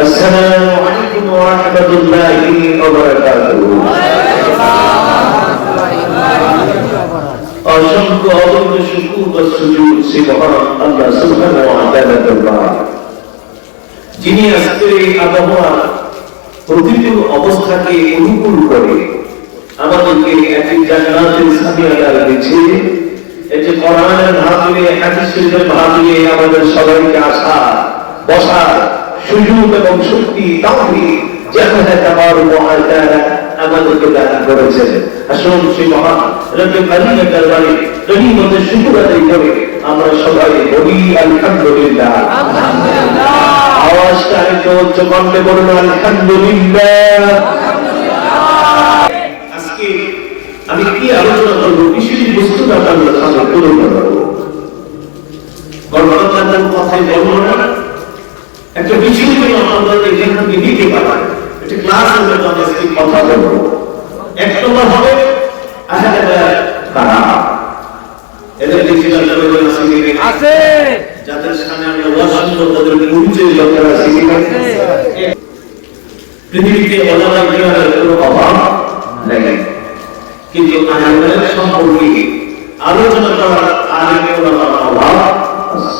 السلام عليكم ورحمة الله وبركاته অসংখ্য অবৈধ শুকুর বা সুযোগ সে মহান আল্লাহ সুবহানাহু ওয়া তাআলার দরবার যিনি আজকের এই আবহাওয়া প্রতিকূল অবস্থাকে অনুকূল করে আমাদেরকে একটি জান্নাতের সামিয়ানার দিয়েছে এই যে কোরআনের ভাবলে হাদিস শরীফের ভাবলে আমাদের সবাইকে আসা বসার সুযোগ এবং শক্তি তাওহীদ যেখানে আমাদেরকে দান করেছেন। আসুন মহান দরবারে গনিমতের শুকর আদায় করে আমরা সবাই বলি আলহামদুলিল্লাহ। আওয়াজটা একটু উচ্চ কণ্ঠে বলুন আলহামদুলিল্লাহ। আজকে আমি কি আলোচনা করব? বিশেষ বস্তুটা আপনাদের সামনে তুলে ধরবো। গণতন্ত্রের কথাই বলব না। একটা এখান থেকে নিতে একটা ক্লাস হবে তো আমি আজকে কথা বলব এক নম্বর হবে আহারে কারা এদের ডিজিটাল প্রয়োজন আছে কি আছে। যাদের সামনে আমরা ওয়াশিং তাদের পরিচয় দরকার আছে কি পৃথিবীতে ওলামা ইকরামের কোনো অভাব নেই। কিন্তু সম্পর্কে আলোচনা করার আলেমে ওলামার অভাব আছে।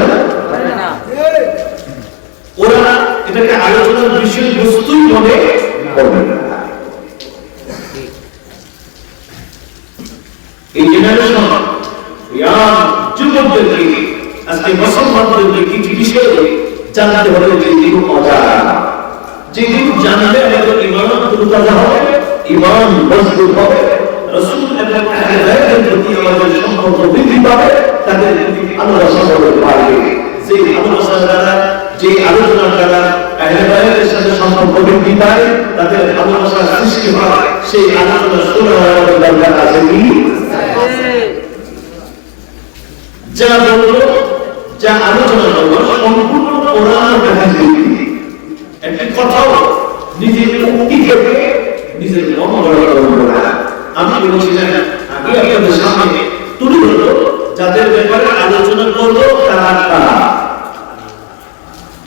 আমি বলছিলাম আগে আপনাদের সামনে তুলে ধরবো যাদের ব্যাপারে আলোচনা করব তারা কারা?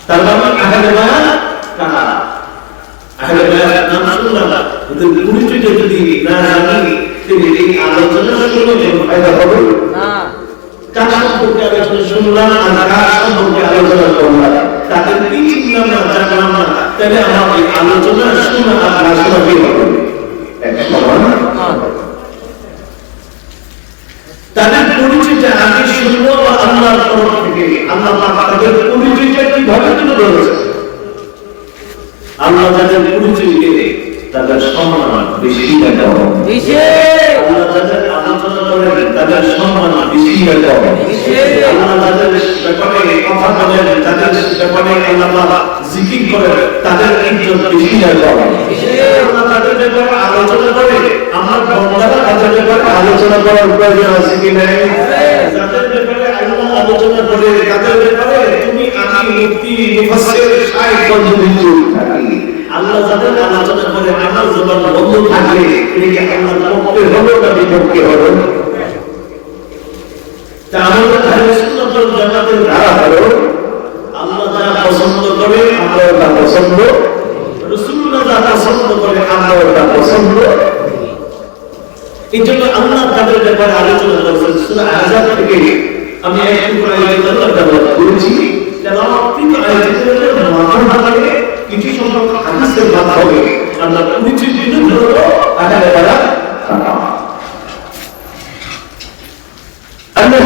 তার আহলে কারা? আহলে নাম শুনলাম ওদের পরিচয়টা যদি না জানি তবে এই আলোচনা শুনে ফায়দা হবে না। কার সম্পর্কে আলোচনা শুনলাম আর কার সম্পর্কে আলোচনা করলাম? তাদের কি চিনলাম না জানলাম না তাহলে আমার এই আলোচনা শোনা আর শোনা কি হবে জিকির করেন তাদের ইজ্জত বেশি দেখা হবে তাদের ব্যাপারে আলোচনা করে, আমার বন্দারা তাদের ব্যাপারে আলোচনা করার প্রয়োজন আছে কি নাই যাদের ব্যাপারে আলোচনা করে, তাদের ব্যাপারে তুমি আমি মুক্তি মুফাসসির শাইখ বন্ধু আল্লাহ যাদের আলোচনা করে, আমার জবান বন্ধ থাকলে এদিকে আল্লাহর পক্ষে হলো না বিপক্ষে হলো? তা আমাদের জামাতের ধারা হলো? আল্লাহ যা পছন্দ করে আমরা তা পছন্দ রাসূলুল্লাহ যা পছন্দ করে আমরা তা পছন্দ এই জন্য আল্লাহ তাদের ব্যাপারে আলোচনা করেছেন। সূরা আহজাব থেকে আমি একটু করে আয়াত আল্লাহ তেলাওয়াত করেছি তেলাওয়াত থেকে আয়াতের মাধ্যমে কিছু সংখ্যক হাদিসের মাধ্যমে আমরা পরিচয় দিতে ধরো আহলে বায়াত আল্লাহ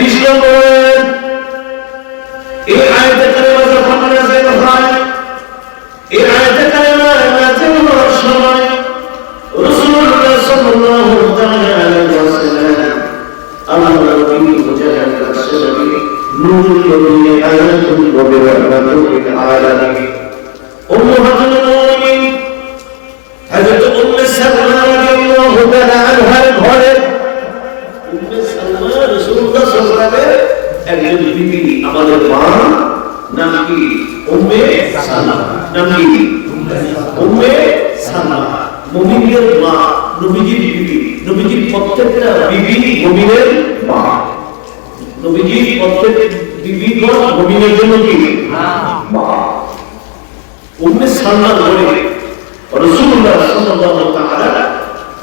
revision of উম্মে সালমা বলে রাসূলুল্লাহ সাল্লাল্লাহু তাআলা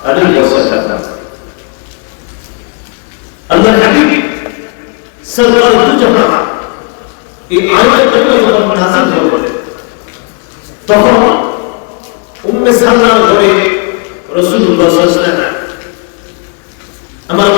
আলাইহি ওয়াসাল্লাম আল্লাহ হাবিব সরকার জাহান এই আয়াত যখন নাযিল আমার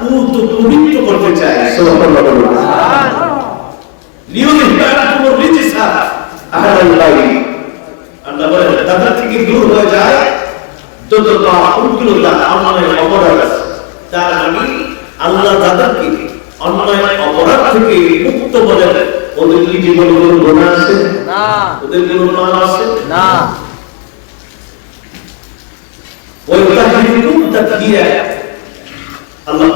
পূর্ত করতে চায় সুবহানাল্লাহ লিউযিবাকুম রিজসা আহলাল বাইত আল্লাহ বলেন তাদের থেকে দূর হয়ে যায়। যত উগ্রতা অন্যায় অপরাধ তার মানে আল্লাহ তাদেরকে অন্যায় অপরাধ থেকে মুক্ত বলে ওদের কি জীবনে কোনো গুণা আছে? না। ওদের কোনো পাপ আছে? না। ওই তাহিরুম তাকিয়া আল্লাহ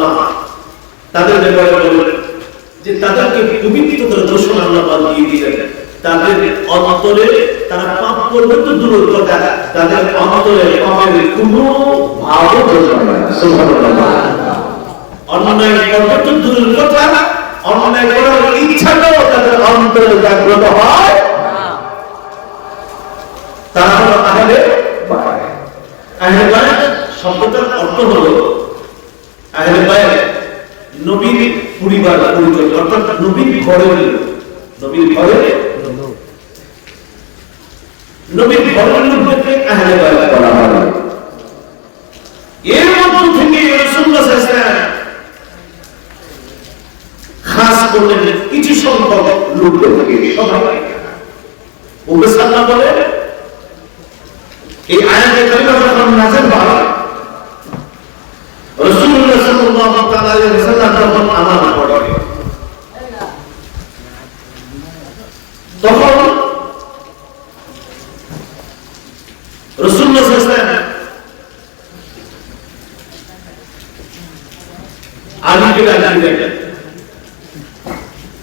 তাদের তাদের কোনো সুবহানাল্লাহ। অন্যায় করবে তো করার ইচ্ছাটাও তাদের অন্তরে জাগ্রত হয় না তারা হলো আহলে বায়াত। আহলে বায়াত শব্দটার অর্থ হলো আহলে বায়াত নবীর পরিবার পরিচয় অর্থাৎ লোক। নবীর ঘরে নবীর ঘরের লোকদেরকে আহলে বায়াত বলা হয় এর মধ্য থেকে রাসূলুল্লাহ সাল্লাল্লাহু আলাইহি ওয়াসাল্লাম খাস করলেন কিছু সংখ্যক লোকদেরকে সবাই উম্মে সালমা বলে এই আয়াতে কারিমা যখন নাযিল হয় রাসূলুল্লাহ সাল্লাল্লাহু তাআলা আলাইহি ওয়াসাল্লাম যখন আমার পড়ে তখন রাসূলুল্লাহ সাল্লাল্লাহু আলাইহি ওয়াসাল্লাম আলীকে ডাকলেন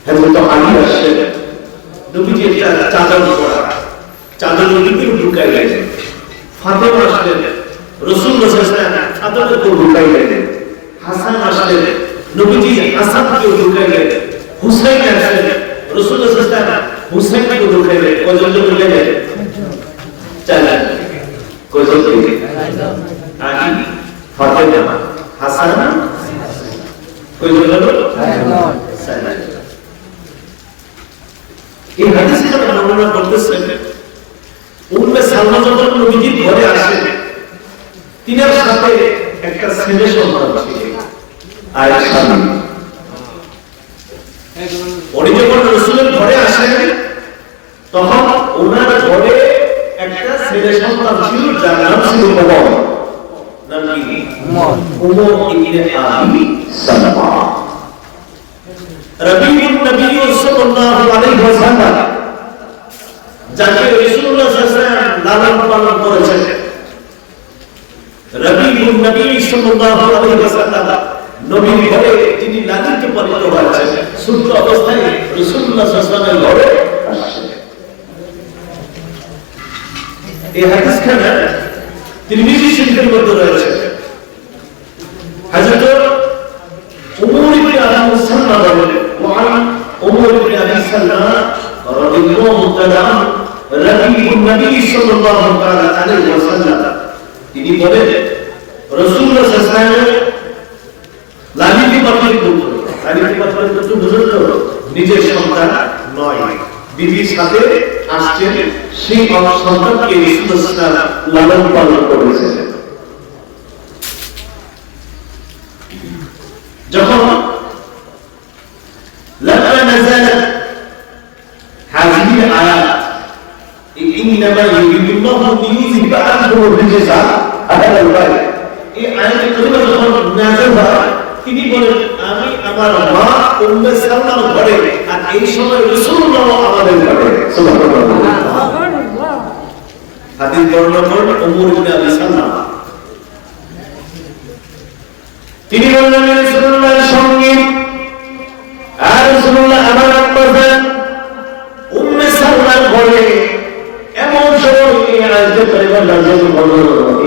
হযরত আলী আসলেন নবীজি একটা চাদর পরা চাদর গেছে ফাতেমা আসলেন রাসূলুল্লাহ সাল্লাল্লাহু আলাইহি ওয়াসাল্লাম চাদরের উপর ঢুকাই গেলেন হাসান আসলেন নবীজি হাসানকে ঢুকাই গেলেন হুসাইন আসলেন রাসূলুল্লাহ সাল্লাল্লাহু আলাইহি ওয়াসাল্লাম হুসাইনকে ঢুকাই গেলেন কয়জন লোক গেলেন চারজন কয়জন লোক আলী ফাতেমা হাসান কয়জন লোক চারজন এই হাদিসে যখন বর্ণনা করতেছেন উম্মে সালমা যখন নবীজির ঘরে আসেন তিনার সাথে একটা ছেলে সন্তান ছিল আয়েশা উনি যখন রসুলের ঘরে আসেন তখন ওনার ঘরে একটা ছেলে সন্তান ছিল যার নাম ছিল ওমর নাম কি ওমর ইবনে আবি সালমা রবিউন নবী সাল্লাল্লাহু আলাইহি ওয়াসাল্লাম যাকে রাসূলুল্লাহ সাল্লাল্লাহু যিনি লালিত পালিত হয়েছেন অবস্থায় রসুল্লাহ সাল্লামের ঘরে আসছেন এই হাদিস খানা তিরমিজি শরীফের মধ্যে রয়েছে হযরত উমর ইবনে আবি সালমা বলেন, ওয়ান উমর ইবনে আবি সালমা রাদিয়াল্লাহু তাআলা রাদিকুন নবী সাল্লাল্লাহু তাআলা আলাইহি ওয়াসাল্লাম। তিনি বলেন, রাসূলুল্লাহ সাল্লাল্লাহু আলাইহি ওয়াসাল্লাম লালিতি পাত্রের পুত্র লালিতি পুত্র বুঝুন তো নিজের সন্তান নয়, বিবির সাথে আসছেন সেই সন্তানকে লালন পালন করেছেন। নাযিল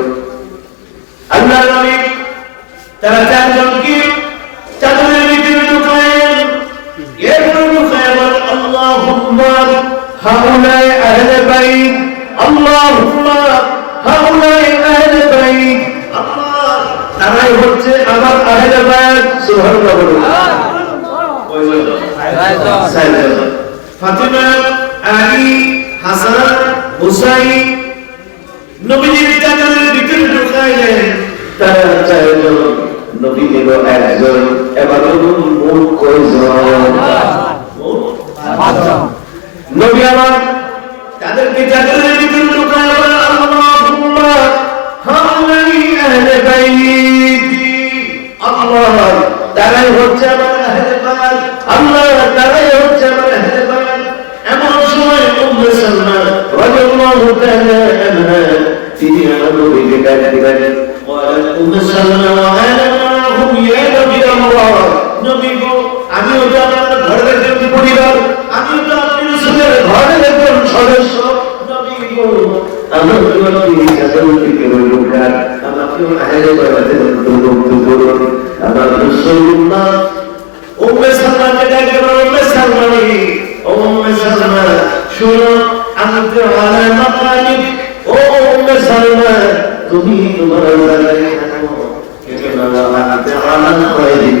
আল্লাহ নবী, তারা চারজনকে চাদরের ভিতরে ঢুকালেন এরপরে ঢুকায় বলেন আল্লাহুম্মা হাউলাই আহলে বাইত। আল্লাহুম্মা হাউলাই আহলে বাইত। আল্লাহ, তারাই হচ্ছে আমার আহলে বাইত। সুবহানাল্লাহ বলুন। ফাতিমা, আলী, হাসান, হুসাইন নবীজির চাদরের ভিতরে ঢুকাইলেন তারা চারজন ছিল একজন। এবার মূল কয়জন? নবী আমার, তাদেরকে যাদের রেডিকেল লোকাল আল্লাহুম্মা হামলাই আহলে বাইত। আল্লাহ, তারাই হচ্ছে আমার আহলে বাইত। আল্লাহ, তারাই হচ্ছে আমার আহলে বাইত। এমন সময় উম্মে সালমা রাদিয়াল্লাহু তাআলা আনহা, তিনি আমার নবীকে ডাক দিলেন। ওয়া উম্মে সালমা ওয়া পরিবার আমিও তো আপনি রাসূলের ঘরের একজন সদস্য। আমার রাসূলুল্লাহ, উম্মে সালমাকে ডাকে উম্মে সালমা উম্মে সালমা শুনো, আমি আলা মাকালিক ও তুমি তোমার আমি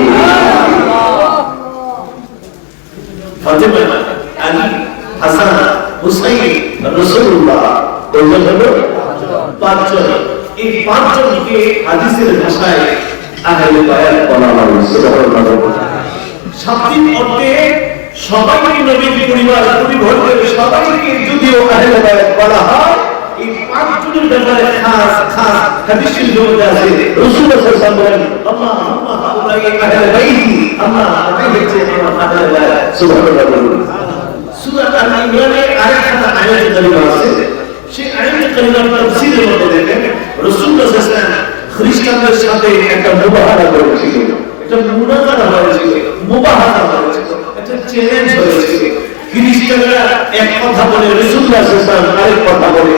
ফাতেমা আলী হাসান হুসাইন রসুল্লাহ কয়জন হলো পাঁচজন। সাতজনকে হাদিসের ভাষায় আহলে বায়াত বলা হয়। সুবহানাল্লাহ। দিন অর্থে সবাইকে নবীর পরিবার পরিবর্তের সবাইকে যদিও আহলে বায়াত বলা হয় এই পাঁচজনের ব্যাপারে খাস খাস হাদিসের জগতে আছে। রাসূলুল্লাহ সাল্লাল্লাহু বলেন, আল্লাহ আল্লাহ খ্রিস্টানদের সাথে একটা মুবাহারা করেছিল। খ্রিস্টানরা এক কথা বলে ওয়াসাল্লাম আরেক কথা বলে।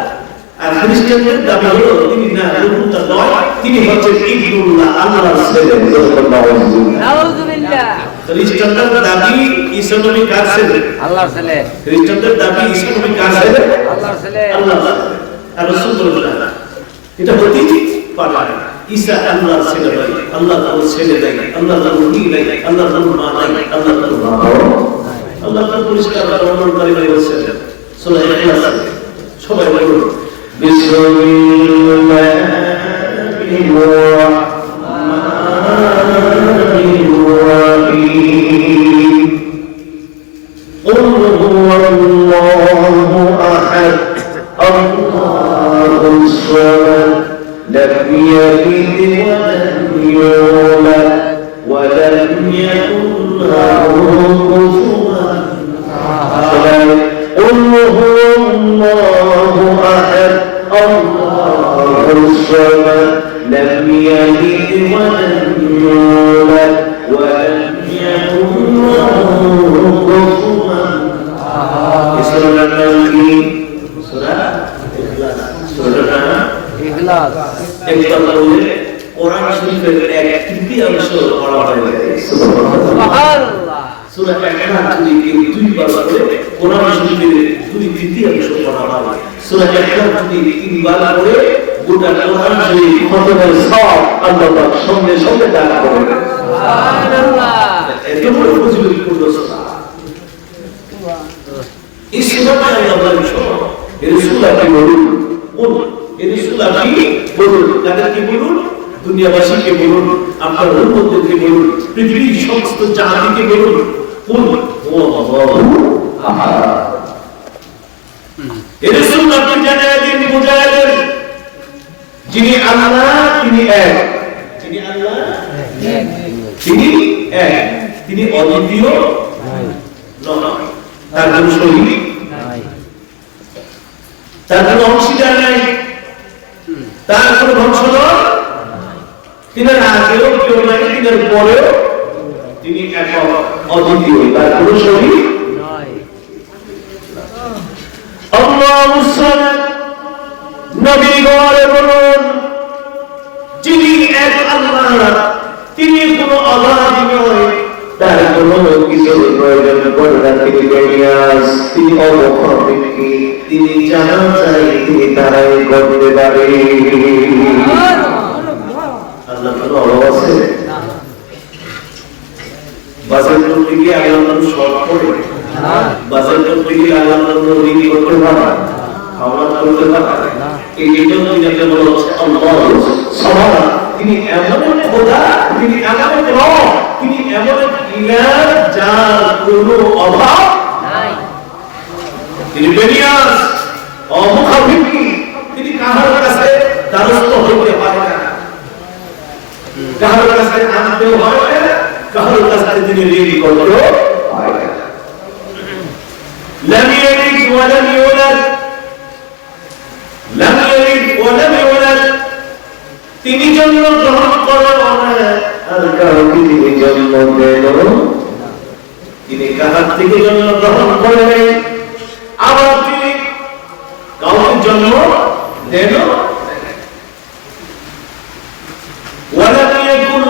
আর খ্রিস্টানদের দাবি হলো তিনি না রূহুল্লাহ নয় তিনি হচ্ছেন ইবনুল্লাহ আল্লাহর ছেলে। নাউজুবিল্লাহ খ্রিস্টানদের দাবি ঈসা নবী কার ছেলে? আল্লাহর ছেলে। খ্রিস্টানদের দাবি ঈসা নবী কার ছেলে? আল্লাহর ছেলে। আল্লাহ আর রাসূল বলেন এটা হতেই পারে না। ঈসা আল্লাহর ছেলে ভাই আল্লাহ তার ছেলে দেয় আল্লাহ তার নবী দেয় আল্লাহ তার মা দেয় আল্লাহ তার মা আল্লাহ তার পরিষ্কার ভাই বলছেন সূরা ইখলাস। সবাই বলুন। بسم الله তিনবার গোটা কোরআন শরীফ খতমের সব আল্লাহ পাক সঙ্গে সঙ্গে দান করে সুবহানাল্লাহ। এত বড় ফজিলতপূর্ণ সূরা এই সূরাটা আল্লাহ বলেন শোনো এই রাসূল আপনি বলুন বলুন এই রাসূল আপনি বলুন তাদেরকে বলুন দুনিয়াবাসীকে বলুন আপনার উম্মতদেরকে বলুন পৃথিবীর সমস্ত জাতিকে বলুন বলুন ও আল্লাহু এই রাসূল আপনি জানায় দিন বুঝায় দেন যিনি আল্লাহ, তিনি এক। তিনি এক। তিনি অদ্বিতীয় তার কোন শরীর তার কোন অংশীদার নাই। তার কোন বংশধর তিনার আগেও কেউ নাই, তিনার পরেও তিনি একক, অদ্বিতীয়। তার কোন শরীর নয় আল্লাহু সামাদ নবী গড়ে বলুন যিনি এক আল্লাহ তিনি কোনো অভাবী নয় তার কোনো কিছুর প্রয়োজন পড়ে তিনি বেরিয়াস তিনি অবক্ষী তিনি জানা চাই তিনি তারাই করতে পারে আল্লাহ কোনো অভাব আছে বাসের করতে গিয়ে আল্লাহ কোনো শর্ট পড়ে বাজার করতে গিয়ে আল্লাহ করতে পারে খাওয়া করতে পারে এই জন্য যাকে বলা হচ্ছে আল্লাহ সবার তিনি এমন খোদা তিনি এমন রব তিনি এমন ইলাহ যার কোনো অভাব নাই তিনি বেরিয়াস অমুখাভিমুখী তিনি কাহার কাছে দ্বারস্থ হইতে পারে না কাহার কাছে আনতেও হয় না কাহার কাছে তিনি ঋণ করতেও হয় لم يلد ولم يولد لم يلد ولم يولد তিনি জন্ম গ্রহণ করেন না আর কাউকে তিনি জন্ম দেন তিনি কাহার থেকে জন্ম গ্রহণ করে নাই আবার তিনি কাউকে জন্ম দেন ওয়ালাম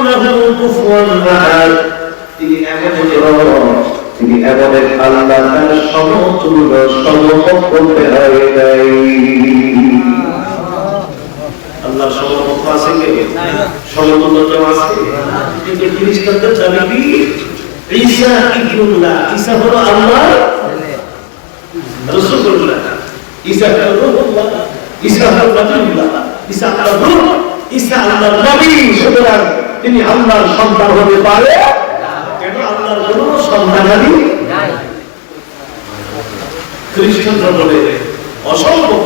লাহু কুফুয়ান আহাদ তিনি এমন এক রব, তিনি এমন এক আল্লাহ তার সমতুল্য সমকক্ষ হয়ে নাই। আল্লাহ সমকক্ষ আছে কে? সমতুল্য কেউ আছে। কিন্তু খ্রিস্টানদের কি? ঈসা ইবনুল্লাহ, ঈসা হলো আল্লাহ। ঈসা হলো ঈসা হলো নবীউল্লাহ। ঈসা রূহ। ঈসা আল্লাহর নবী। সুতরাং তিনি আল্লাহর সন্তান হতে পারে খ্রিস্টানরা বলে অসম্ভব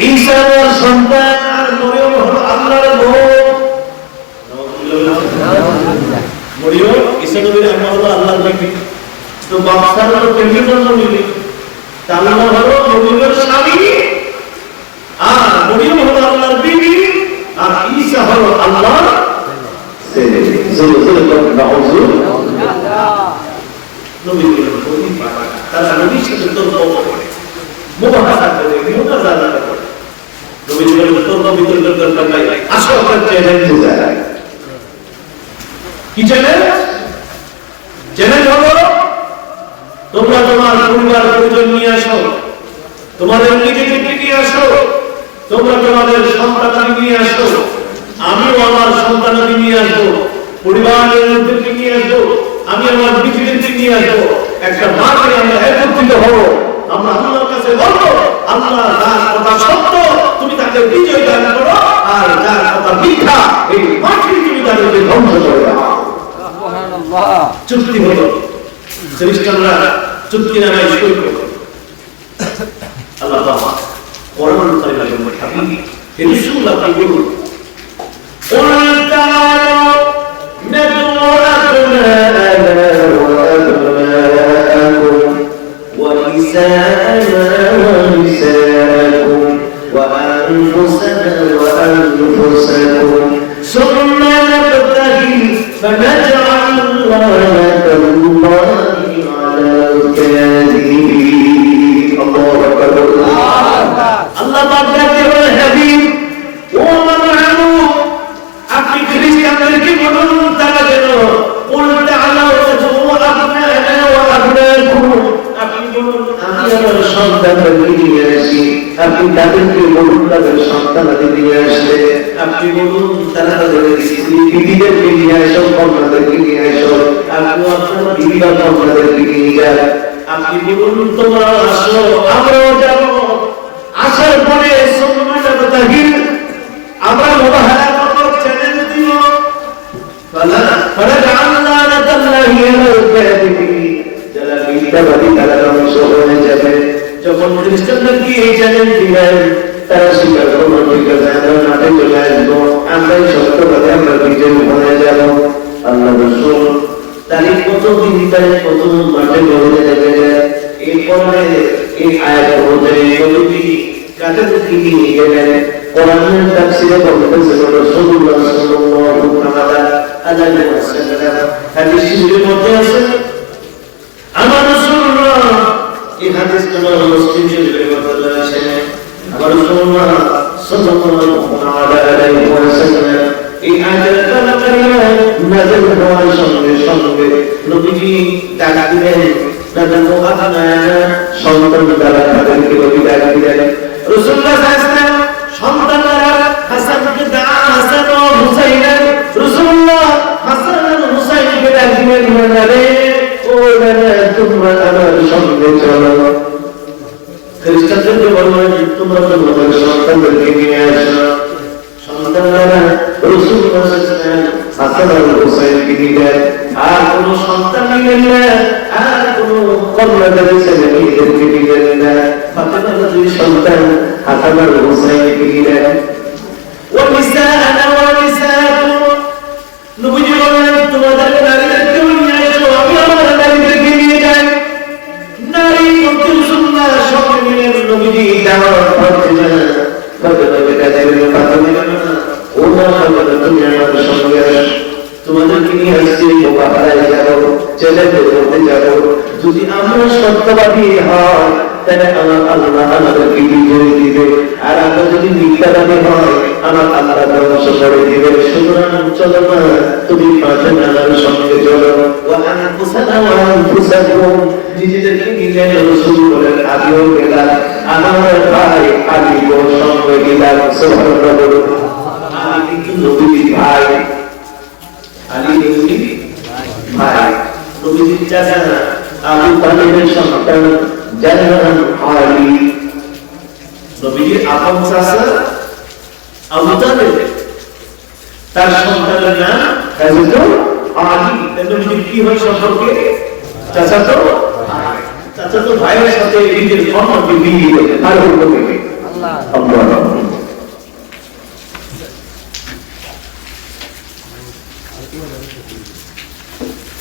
ঈসা আল্লাহর সন্তান আর মরিয়ম হলো আল্লাহর বউ। মরিয়ম ঈসা নবীর আম্মা হলো আল্লাহর বিবি তো বাচ্চার হলো কেন্দ্রীয় নবী। আল্লাহ হলো মরিয়মের স্বামী। আর মরিয়ম হলো আল্লাহর বিবি। আর ঈসা হলো আল্লাহর নাই আসো তোমার পরিবার পরিজন নিয়ে আসো তোমাদের নিজেদেরকে নিয়ে আসো। তোমরা তোমাদের সন্তান নিয়ে আসো আমিও আমার সন্তান নিয়ে আসব। পরিবারের আমি আমার বিক্রিতে নিয়ে আসব। একটা মাঠে আমরা আমরা আল্লাহর কাছে বলব আল্লাহ তুমি তাকে আর যার কথা মিথ্যা, এই মাঠে তুমি চুক্তি হলো। চুক্তি নামে আল্লাহ বাবা কোরআন তাআলা বলুন ونساءنا যখন খ্রিস্টানদেরকে এই চ্যালেঞ্জ দিলেন তারা স্বীকার করল ঠিক আছে আমরা মাঠে চলে আসব আমরাই সত্যবাদী আমরা বিজয়ী হয়ে যাব আল্লাহ রসুল তারিখ কত দিন তারিখ কত মাঠে বলে যাবে এরপরে এই আয়াত অনুযায়ী নবীজি কাদেরকে নিয়ে গেলেন কোরআনের তাফসিরে বলতেছে রাসূলুল্লাহ সাল্লাল্লাহু আলাইহি ওয়াসাল্লাম হাদিস শরীফের মধ্যে আছে আমার রাসূলুল্লাহ এই হাদিস তোমার মুসলিম শরীফের মধ্যে আছে আমার রাসূলুল্লাহ সাল্লাল্লাহু আলাইহি ওয়াসাল্লাম এই আয়াতের কালাকারিয়া নাযিল হওয়ার সঙ্গে সঙ্গে নবীজি সন্তান দ্বারা তাদেরকে নবী ডাক দিলেন যদি আমরা সত্যবাদী হয়, তাহলে আমার আল্লাহ আমাদেরকে বিজয় দিবে। আর আমরা যদি মিথ্যাবাদী হয়, আমার আল্লাহ ধ্বংস করে দিবে। সুতরাং চলো না, তুমি মাঝে নানার সঙ্গে চলো। নিজেদেরকে আবু তালেবের সন্তান জানান আলী নবীজির আপন চাচা আবু তালেব তার সন্তানের নাম হযরত আলী। নবীজির কি হয় সম্পর্কে? চাচা তো চাচা তো ভাইয়ের সাথে নিজের সম্পর্কে মিলিয়ে দেবে। তার উপরে। আল্লাহ। আল্লাহ।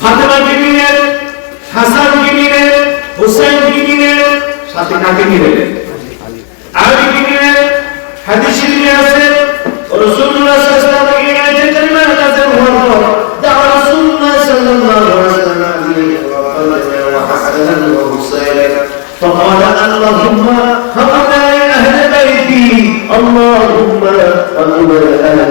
ফাতেমা হাসান সাথে কাকে নিলেন আলী কে নিলেন হাদিস শরীফে আছে রাসূলুল্লাহ সাল্লাল্লাহু আলাইহি ওয়াসাল্লাম কে কালিমা কাজের হওয়ার পর দাওয়া রাসূলুল্লাহ সাল্লাল্লাহু আলাইহি ওয়াসাল্লাম আলী ওয়া ফাতেমা ওয়া হাসান ওয়া হুসাইন فقال اللهم هؤلاء أهل بيتي اللهم هؤلاء أهل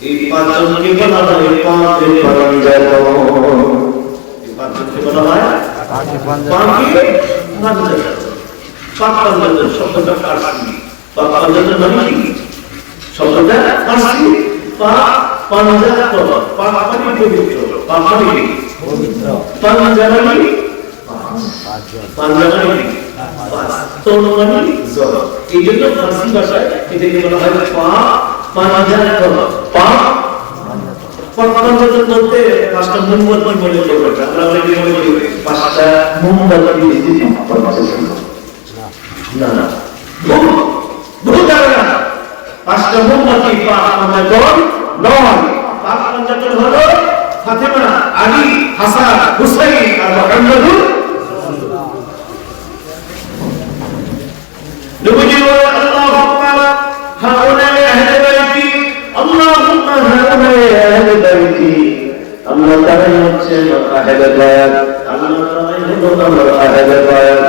এই পাঁচজনকে বলা হয় পাঁচে পাঞ্জাব এই পাঁচজনকে বলা হয় পাঁচে পাঁচে পাঞ্জাব পাঁচ পাঞ্জাব শব্দটা ফার্সি পাঁচ পাঞ্জাবের মানে কি শব্দটা ফার্সি পা পাঞ্জাব পা মানে পবিত্র পা মানে কি পবিত্র পাঞ্জাবি পাঁচজন পাঞ্জাবি তরুণী জল এই জন্য ফার্সি ভাষায় এটাকে বলা হয় পা পাঞ্জাব পা পাঞ্জাব বলতে পাঁচটা মোমবাতি বলে আমরা অনেকে করি? পাঁচটা মোমবাতি না না। পাঁচটা মোমবাতি পা পাঞ্জাব নয় পা পাঞ্জাব হলো ফাতেমা আলী হাসান হুসাইন আর মুহাম্মদুর। নবীজি আল্লাহ তাআলা হচ্ছে আহলে বায়াত আল্লাহ তাআলা হলো আহলে বায়াত